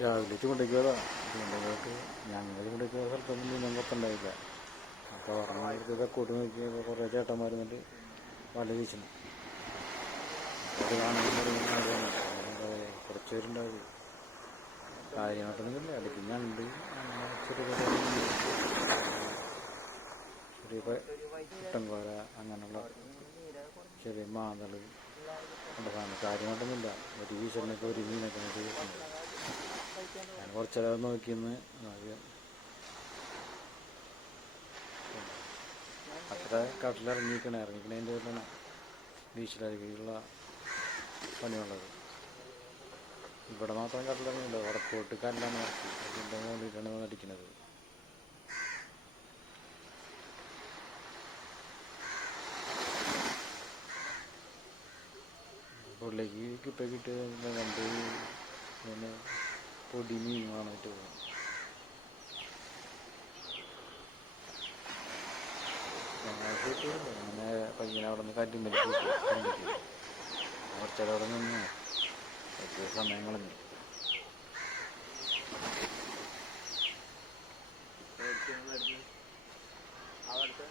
രാവിലെ ചൂണ്ടയ്ക്കോതാ ചൂണ്ടയ്ക്കോട്ട് ഞങ്ങൾ ചൂണ്ടയ്ക്ക് സ്ഥലത്തൊന്നും മീനും കൊത്തുണ്ടായില്ല. അപ്പോൾ ഉറങ്ങാൻ തെക്കോട്ട് നോക്കിയപ്പോൾ കുറേ ചേട്ടന്മാർ വന്നിട്ട് വല വീശണം. അത് കാണുമ്പോൾ കുറച്ച് പേരുണ്ടാവും. കാര്യമായിട്ടൊന്നുമില്ല. ഇടയ്ക്ക് ഞണ്ട്, ചെറിയ ചെറിയ കുട്ടൻകോര, അങ്ങനെയുള്ള ചെറിയ മാന്തൾ ഉള്ള സാധനം. കാര്യമായിട്ടൊന്നുമില്ല. ഒരു വീശലിനൊക്കെ ഒരു മീനൊക്കെ കിട്ടുന്നുണ്ട്. ഞാൻ കുറച്ചേരം നോക്കിയെന്ന് ആദ്യം അത്ര ഇറങ്ങിക്കണതിൻ്റെ പേരിലാണ് വീശലരികെയുള്ള പണിയുള്ളത്. ഇവിടെ മാത്രം കടലിറങ്ങിയില്ല, വടക്കോട്ട് കല്ലാണ് ഇറക്കി. അതിൻ്റെ മുകളിലാണ് അടിക്കുന്നത്. പുള്ളിക്ക് ഇപ്പം കിട്ടിയ രണ്ട് പിന്നെ പൊടി മീൻ വാങ്ങിയിട്ട് പോകും. അങ്ങനെ പയ്യനെ അവിടെ നിന്ന് കല്ലുമ്മൽ പോയിട്ട് കുറച്ചവിടെ നിന്ന് സമയം കളഞ്ഞു. അവിടുത്തെ